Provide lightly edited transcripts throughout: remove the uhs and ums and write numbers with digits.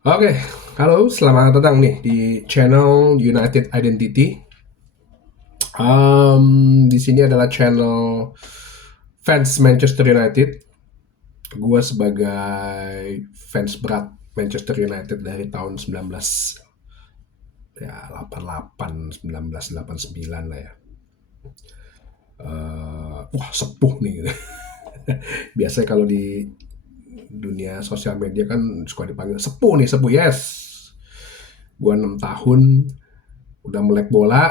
Oke, halo, selamat datang nih di channel United Identity. Di sini adalah channel fans Manchester United. Gue sebagai fans berat Manchester United dari tahun 19 ya 88, 1989 lah ya. Wah sepuh nih gitu. Biasanya kalau di dunia sosial media kan suka dipanggil sepuh nih, sepuh, yes. Gue 6 tahun udah melek bola,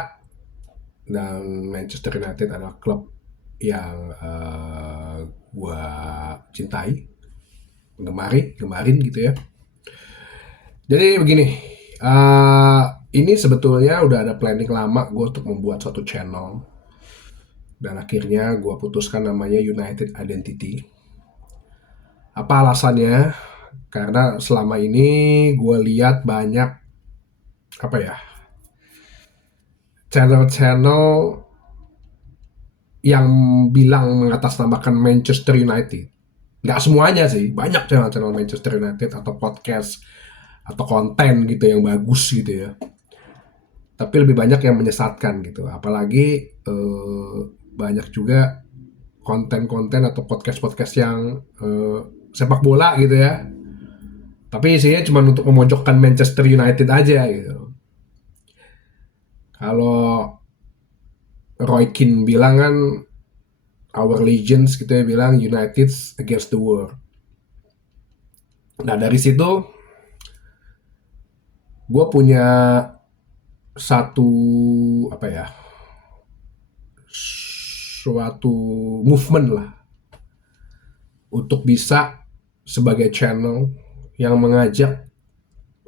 dan Manchester United adalah klub yang gue cintai, gemarin gitu ya. Jadi begini, uh, ini sebetulnya udah ada planning lama gue untuk membuat satu channel, dan akhirnya gue putuskan namanya United Identity. Apa alasannya? Karena selama ini gue lihat banyak apa ya, channel-channel yang bilang mengatasnamakan Manchester United. Nggak semuanya sih, banyak channel-channel Manchester United atau podcast atau konten gitu yang bagus gitu ya. Tapi lebih banyak yang menyesatkan gitu. Apalagi banyak juga konten-konten atau podcast-podcast yang sepak bola gitu ya. Tapi isinya cuma untuk memojokkan Manchester United aja gitu. Kalau Roy Keane bilang kan, our legends gitu ya, bilang United against the world. Nah dari situ gue punya satu apa ya, suatu movement lah untuk bisa sebagai channel yang mengajak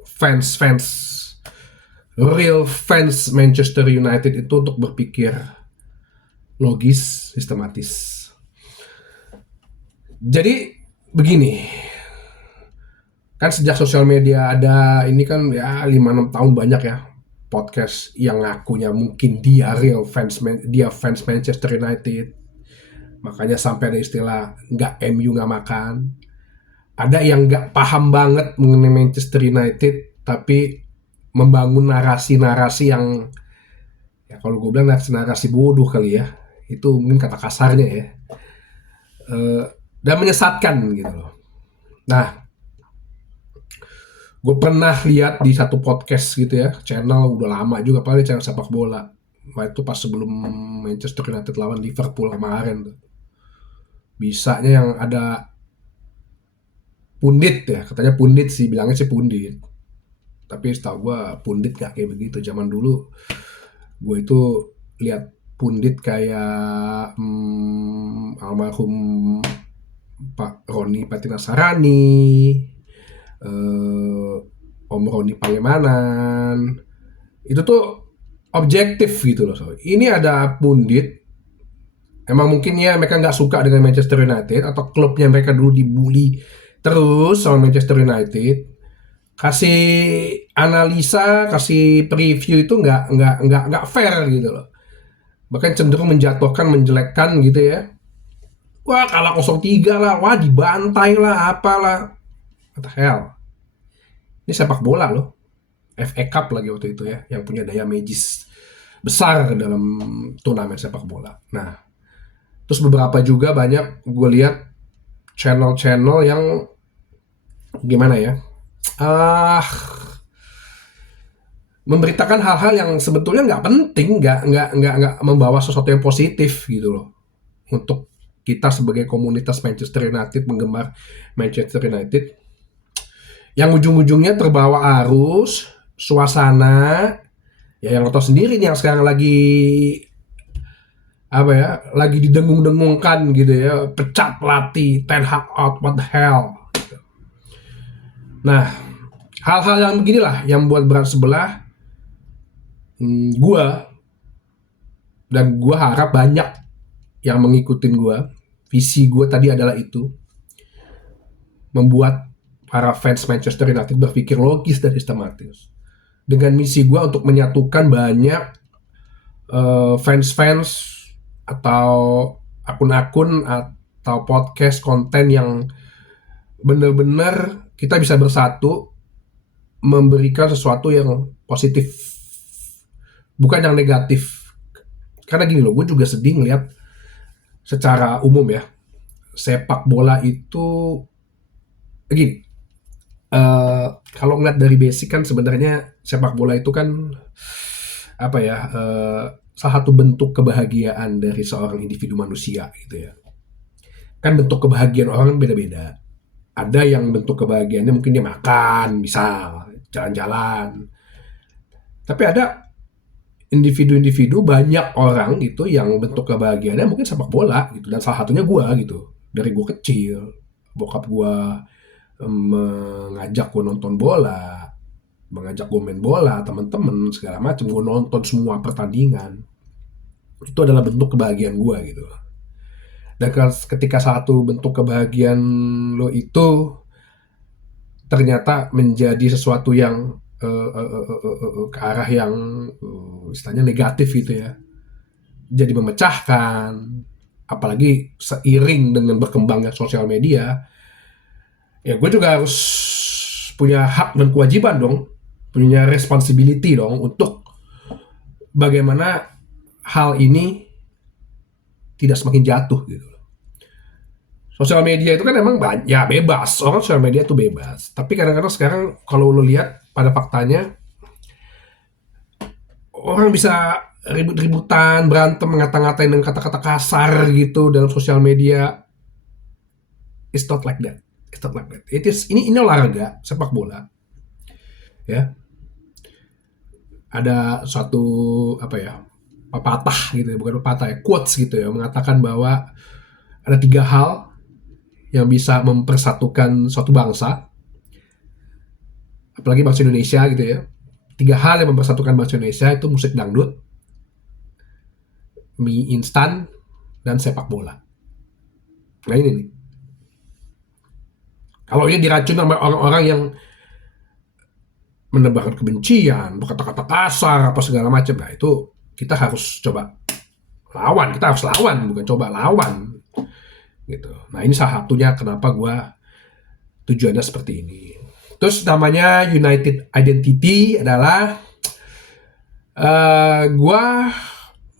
fans real fans Manchester United itu untuk berpikir logis, sistematis. Jadi begini, kan sejak sosial media ada ini kan ya 5-6 tahun banyak ya podcast yang ngakunya mungkin dia fans Manchester United. Makanya sampai ada istilah nggak MU nggak makan. Ada yang nggak paham banget mengenai Manchester United, tapi membangun narasi-narasi yang ya kalau gue bilang narasi-narasi bodoh kali ya. Itu mungkin kata kasarnya ya. Eh, dan menyesatkan gitu loh. Nah, gue pernah lihat di satu podcast gitu ya, channel udah lama juga, paling channel sepak bola. Wah itu pas sebelum Manchester United lawan Liverpool kemarin tuh. Bisanya yang ada pundit ya, katanya pundit sih, bilangnya sih pundit. Tapi setahu gue pundit gak kayak begitu. Zaman dulu gue itu lihat pundit kayak almarhum Pak Roni Patinasarani, eh, Om Roni Pangemanan. Itu tuh objektif gitu loh. So. Ini ada pundit, emang mungkin ya mereka nggak suka dengan Manchester United atau klubnya mereka dulu dibully terus sama Manchester United, kasih analisa, kasih preview itu nggak fair gitu loh. Bahkan cenderung menjatuhkan, menjelekkan gitu ya. Wah kalah 0-3 lah, wah dibantai lah, apalah. What the hell? Ini sepak bola loh. FA Cup lagi waktu itu ya, yang punya daya magis besar dalam turnamen sepak bola. Nah, terus beberapa juga banyak gue lihat channel-channel yang gimana ya, ah memberitakan hal-hal yang sebetulnya nggak penting, nggak membawa sesuatu yang positif gitu loh untuk kita sebagai komunitas Manchester United, penggemar Manchester United, yang ujung-ujungnya terbawa arus suasana ya yang lo tau sendiri nih, yang sekarang lagi apa ya, lagi didengung-dengungkan gitu ya, pecat pelatih, Ten Hag out, what the hell. Nah, hal-hal yang beginilah yang buat berat sebelah gua, dan gua harap banyak yang mengikutin gua. Visi gua tadi adalah itu, membuat para fans Manchester United berpikir logis dan sistematis. Dengan misi gua untuk menyatukan banyak fans-fans atau akun-akun atau podcast konten yang benar-benar kita bisa bersatu memberikan sesuatu yang positif, bukan yang negatif. Karena gini loh, gue juga sedih ngeliat secara umum ya, sepak bola itu gini, kalau ngeliat dari basic kan sebenarnya sepak bola itu kan apa ya, salah satu bentuk kebahagiaan dari seorang individu manusia gitu ya. Kan bentuk kebahagiaan orang beda-beda. Ada yang bentuk kebahagiaannya mungkin dia makan, misal jalan-jalan. Tapi ada individu-individu, banyak orang gitu yang bentuk kebahagiaannya mungkin sepak bola gitu, dan salah satunya gua gitu. Dari gua kecil, bokap gua mengajak gua nonton bola, mengajak gua main bola, teman-teman segala macam, gua nonton semua pertandingan. Itu adalah bentuk kebahagiaan gua gitu. Dan ketika satu bentuk kebahagiaan lo itu ternyata menjadi sesuatu yang ke arah yang istilahnya negatif gitu ya, jadi memecahkan, apalagi seiring dengan berkembangnya sosial media, ya gue juga harus punya hak dan kewajiban dong, punya responsibility dong untuk bagaimana hal ini tidak semakin jatuh gitu. Sosial media itu kan emang banyak, ya bebas, orang sosial media itu bebas. Tapi kadang-kadang sekarang kalau lo lihat pada faktanya, orang bisa ribut-ributan, berantem, ngata-ngatain dengan kata-kata kasar gitu dalam sosial media. It's not like that. It's not like that. Ini olahraga sepak bola, ya. Ada suatu apa ya, pepatah gitu ya, bukan pepatah ya, quotes gitu ya, mengatakan bahwa ada 3 hal yang bisa mempersatukan suatu bangsa, apalagi bangsa Indonesia gitu ya. 3 hal yang mempersatukan bangsa Indonesia itu musik dangdut, mie instan, dan sepak bola. Nah ini nih. Kalau ini diracun sama orang-orang yang menebarkan kebencian, berkata-kata kasar, apa segala macam, nah itu kita harus coba lawan, kita harus lawan, bukan coba lawan, gitu. Nah ini salah satunya kenapa gue tujuannya seperti ini. Terus namanya United Identity adalah gue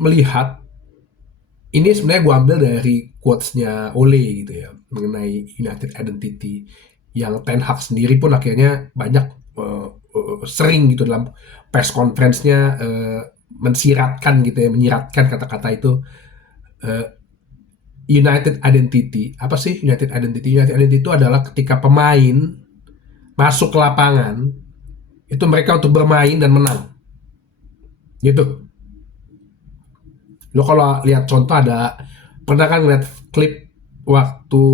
melihat ini sebenarnya gue ambil dari quotes-nya Ole gitu ya, mengenai United Identity, yang Ten Hag sendiri pun akhirnya banyak sering gitu dalam press conference-nya mensiratkan gitu ya, menyiratkan kata-kata itu. United Identity, apa sih United Identity? United Identity itu adalah ketika pemain masuk ke lapangan, itu mereka untuk bermain dan menang gitu. Lo kalau lihat contoh, ada pernah kan ngeliat klip waktu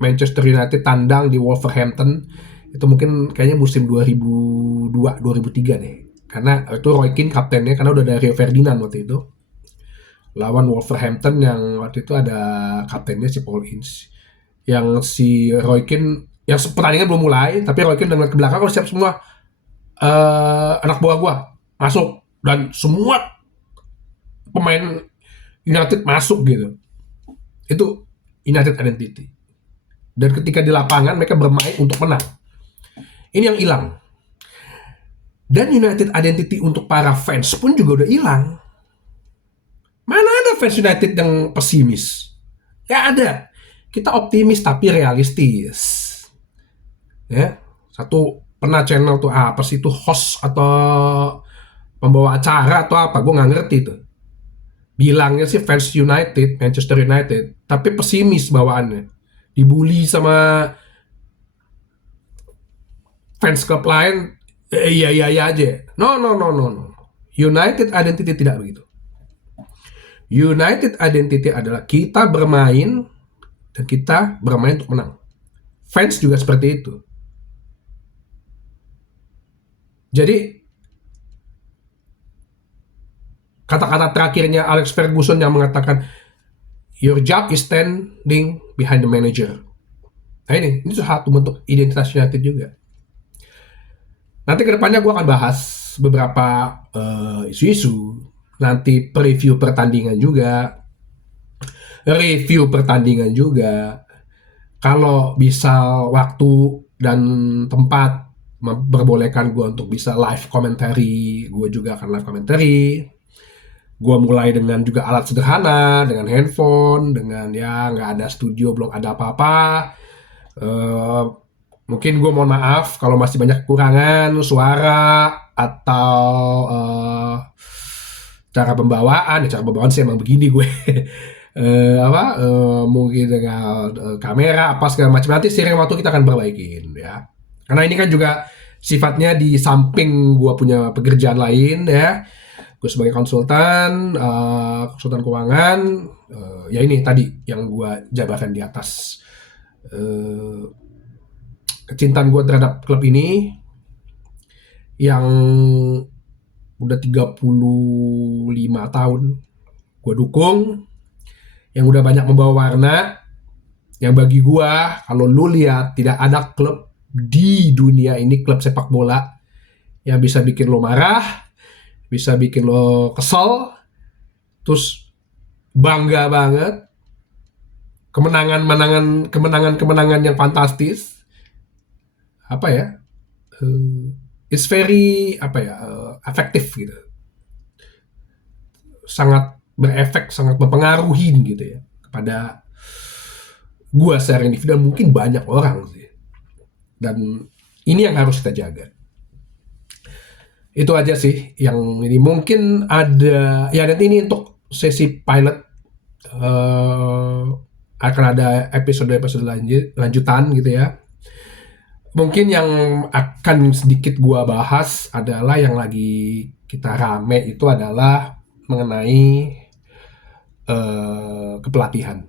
Manchester United tandang di Wolverhampton, itu mungkin kayaknya musim 2002-2003 nih, karena itu Roy Keane kaptennya, karena udah ada Rio Ferdinand waktu itu, lawan Wolverhampton yang waktu itu ada kaptennya si Paul Ince, yang si Roy Keane, yang pertandingan belum mulai tapi Roy Keane dengan ke belakang, siap semua anak buah gua masuk, dan semua pemain United masuk gitu. Itu United Identity. Dan ketika di lapangan mereka bermain untuk menang. Ini yang hilang. Dan United Identity untuk para fans pun juga udah hilang. Mana ada fans United yang pesimis? Ya ada. Kita optimis tapi realistis. Ya, satu pernah channel tuh apa sih itu, host atau pembawa acara atau apa, gue nggak ngerti tuh, bilangnya sih fans United, Manchester United, tapi pesimis bawaannya, dibully sama fans klub lain, iya aja. No. United Identity tidak begitu. United Identity adalah kita bermain dan kita bermain untuk menang. Fans juga seperti itu. Jadi kata-kata terakhirnya Alex Ferguson yang mengatakan your job is standing behind the manager. Nah ini satu bentuk identitas United juga. Nanti kedepannya gue akan bahas beberapa isu-isu, nanti preview pertandingan juga, review pertandingan juga. Kalau bisa waktu dan tempat, memperbolehkan gue untuk bisa live commentary, gue juga akan live commentary. Gue mulai dengan juga alat sederhana, dengan handphone, dengan ya nggak ada studio, belum ada apa-apa. Mungkin gue mohon maaf kalau masih banyak kekurangan suara atau cara pembawaan. Cara pembawaan sih emang begini gue. Mungkin dengan kamera apa segala macam, nanti seiring waktu kita akan perbaikin ya. Karena ini kan juga sifatnya di samping gue punya pekerjaan lain ya. Gue sebagai konsultan keuangan, ya ini tadi yang gue jabarkan di atas. Kecintaan gue terhadap klub ini yang udah 35 tahun gue dukung, yang udah banyak membawa warna, yang bagi gue kalau lu lihat tidak ada klub di dunia ini, klub sepak bola yang bisa bikin lo marah, bisa bikin lo kesel, terus bangga banget, kemenangan yang fantastis, it's very efektif gitu, sangat berefek, sangat mempengaruhi gitu ya kepada gua secara individu dan mungkin banyak orang sih, dan ini yang harus kita jaga. Itu aja sih yang ini, mungkin ada ya nanti ini untuk sesi pilot, akan ada episode lanjutan gitu ya. Mungkin yang akan sedikit gua bahas adalah yang lagi kita rame itu adalah mengenai kepelatihan.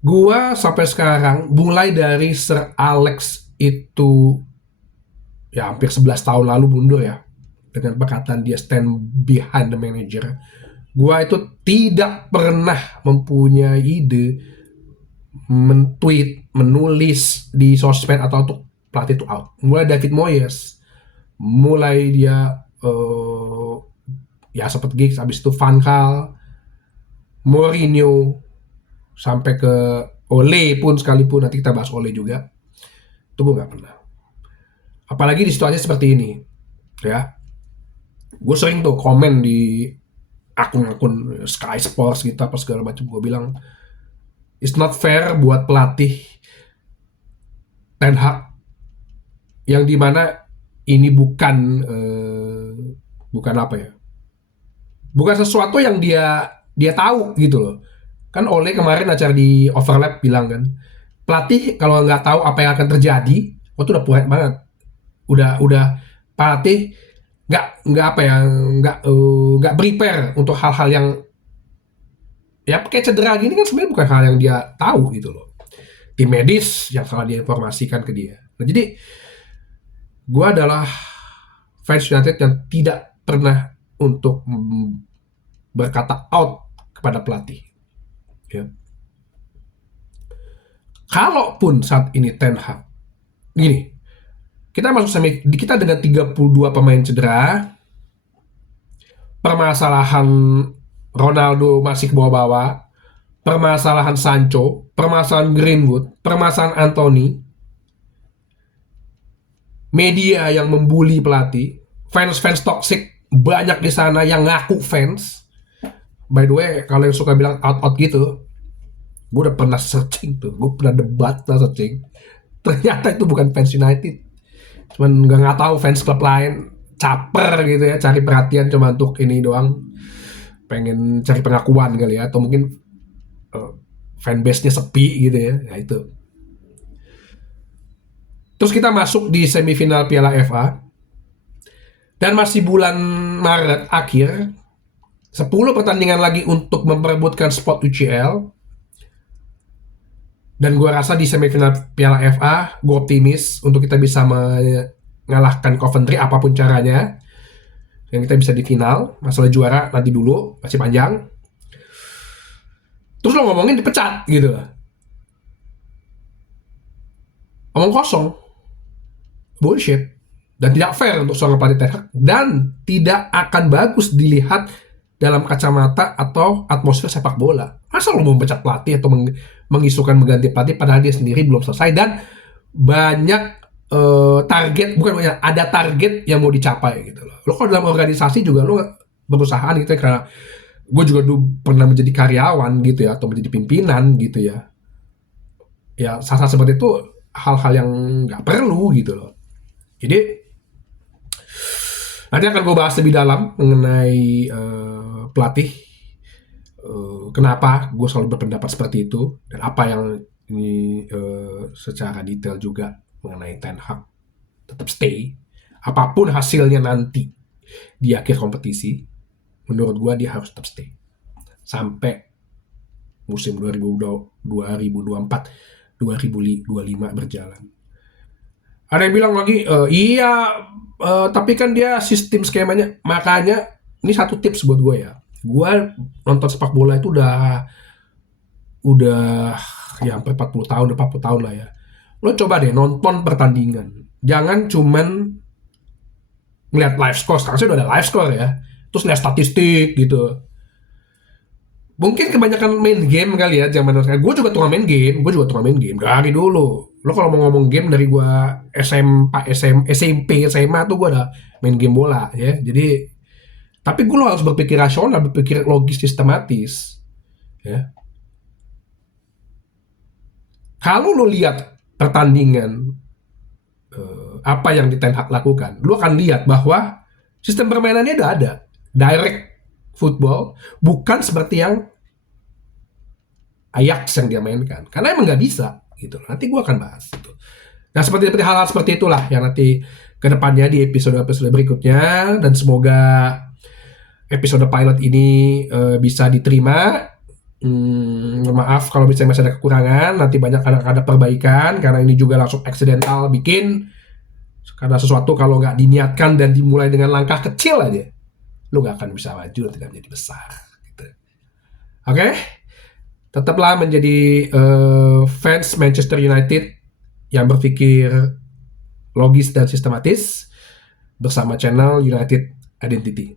Gua sampai sekarang mulai dari Sir Alex itu ya hampir 11 tahun lalu mundur ya, dengan perkataan dia stand behind the manager. Gua itu tidak pernah mempunyai ide men-tweet, menulis di sosmed atau untuk pelatih itu out. Mulai David Moyes, mulai dia ya sempat gigs, habis itu Van Gaal, Mourinho, sampai ke Ole pun sekalipun, nanti kita bahas Ole juga, itu gue nggak pernah. Apalagi di situasi seperti ini ya, gue sering tuh komen di akun-akun Sky Sports gitu apa segala macam, gue bilang it's not fair buat pelatih Ten Hag yang dimana ini bukan bukan sesuatu yang dia tahu gitu loh. Kan Ole kemarin acara di Overlap bilang kan, pelatih kalau nggak tahu apa yang akan terjadi, itu udah puas banget. Udah pelatih nggak prepare untuk hal-hal yang ya kayak cedera gini kan, sebenarnya bukan hal yang dia tahu gitu loh. Tim medis yang salah dia informasikan ke dia. Nah, jadi gue adalah fans United yang tidak pernah untuk berkata out kepada pelatih. Ya. Kalaupun saat ini Ten Hag gini, kita masuk kita dengan 32 pemain cedera, permasalahan Ronaldo masih ke bawah-bawah, permasalahan Sancho, permasalahan Greenwood, permasalahan Anthony, media yang membuli pelatih, fans toxic banyak di sana yang ngaku fans. By the way, kalau yang suka bilang out gitu, gue udah pernah searching tuh, gue pernah debat lah searching, ternyata itu bukan fans United, cuman nggak tahu fans klub lain caper gitu ya, cari perhatian cuma untuk ini doang, pengen cari pengakuan kali ya, atau mungkin fanbase-nya sepi gitu ya. Nah itu. Terus kita masuk di semifinal Piala FA dan masih bulan Maret akhir, 10 pertandingan lagi untuk memperebutkan spot UCL. Dan gue rasa di semifinal Piala FA, gue optimis untuk kita bisa mengalahkan Coventry apapun caranya, yang kita bisa di final. Masalah juara nanti dulu, masih panjang. Terus lo ngomongin dipecat gitu, omong kosong, bullshit, dan tidak fair untuk seorang pelatih Ten Hag, dan tidak akan bagus dilihat dalam kacamata atau atmosfer sepak bola. Masa lo mau pecat pelatih atau mengisukan mengganti pelatih padahal dia sendiri belum selesai, dan banyak target, ada target yang mau dicapai gitu loh. Lo kalau dalam organisasi juga lo berusaha gitu ya, karena gue juga dulu pernah menjadi karyawan gitu ya, atau menjadi pimpinan gitu ya. Ya hal-hal seperti itu hal-hal yang nggak perlu gitu loh. Jadi nanti akan gue bahas lebih dalam mengenai pelatih, kenapa gue selalu berpendapat seperti itu, dan apa yang ini secara detail juga mengenai Ten Hag tetap stay apapun hasilnya nanti di akhir kompetisi. Menurut gue dia harus tetap stay sampai musim 2024-2025 berjalan. Ada yang bilang lagi, iya, tapi kan dia sistem skemanya. Makanya ini satu tips buat gue ya. Gue nonton sepak bola itu udah ya hampir 40 tahun, 40 tahun lah ya. Lo coba deh nonton pertandingan. Jangan cuman ngeliat live score. Sekarang sih udah ada live score ya. Terus lihat statistik gitu. Mungkin kebanyakan main game kali ya zaman sekarang. Gue juga tukang main game. Gue juga tukang main game dari dulu. Lo kalau mau ngomong game dari gue SMP, SMA tuh gue udah main game bola ya. Jadi tapi gue harus berpikir rasional, berpikir logis, sistematis ya. Kalau lo lihat pertandingan apa yang di Ten Hag lakukan, lo akan lihat bahwa sistem permainannya udah ada, direct football, bukan seperti yang Ajax yang dia mainkan, karena emang nggak bisa gitu. Nanti gue akan bahas itu. Nah seperti hal-hal seperti itulah yang nanti kedepannya di episode-episode berikutnya, dan semoga episode pilot ini bisa diterima. Maaf kalau bisa masih ada kekurangan, nanti banyak ada perbaikan karena ini juga langsung accidental bikin, karena sesuatu kalau nggak diniatkan dan dimulai dengan langkah kecil aja, lu nggak akan bisa maju dan tidak menjadi besar gitu. Oke? Tetaplah menjadi fans Manchester United yang berpikir logis dan sistematis bersama channel United Identity.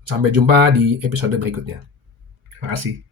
Sampai jumpa di episode berikutnya. Terima kasih.